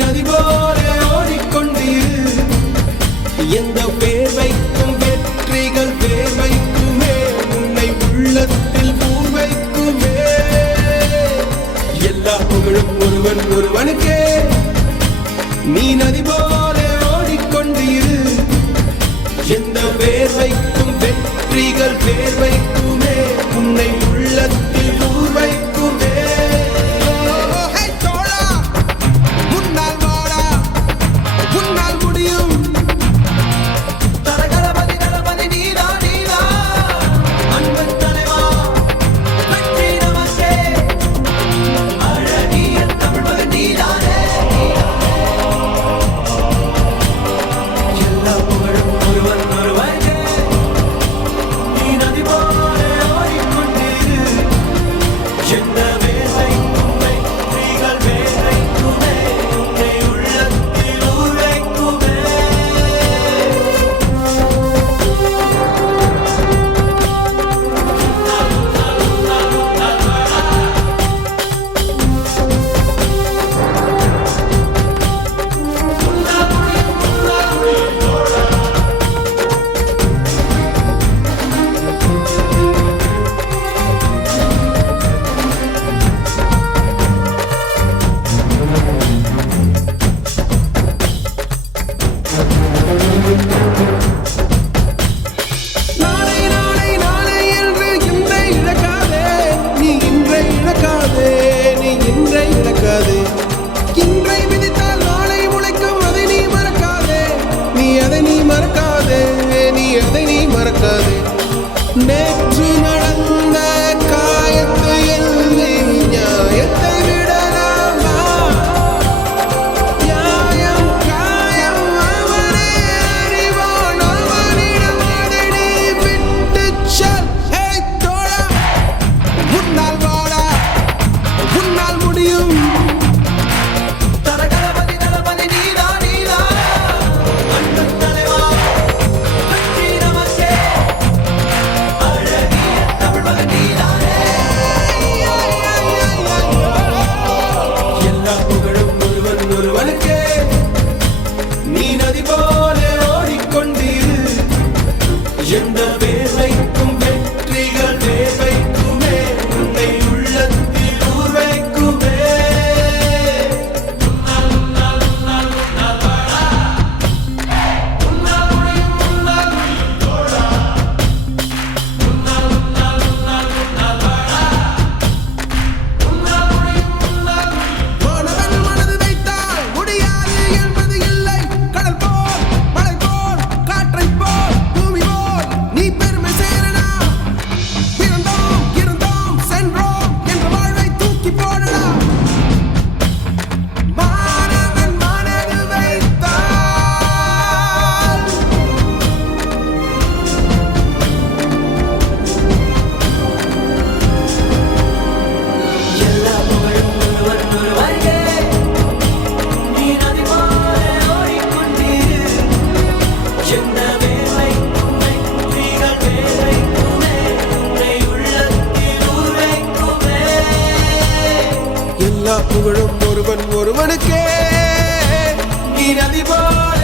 நதி போல ஓடிக்கொண்டீர். எந்த வேர்வைக்கும் வெற்றிகள் வேர்வைக்குமே, உன்னை உள்ளத்தில் பூர்வைக்குமே. எல்லா புகழும் ஒருவன் ஒருவனுக்கே. நீ நதி போல ஓடிக்கொண்டீர். எந்த வேர்வைக்கும் வெற்றிகள் வேர்வைக்குமே, உன்னை உள்ளத்தில் பூர்வைக்குமே. நேற்று நடந்த காயத்தை எழுதி நியாயத்தை விடலாமா? நியாயம் காயம் அவனே அறிவான், அவனிடம் அதை நீ விட்டுச் செல். ஹே தோழா, உன்னால் வாழா, உன்னால் முடியும். நீ நதி போல ஓடிக்கொண்டீர். எந்த வேர்வைக்கும் வெற்றிகள் வேர்வைக்குமே, உன்னை உள்ளத்தில் ஊர்வைக்குமே. எல்லா புகழும் ஒருவன் ஒருவனுக்கே. நீ நதி போல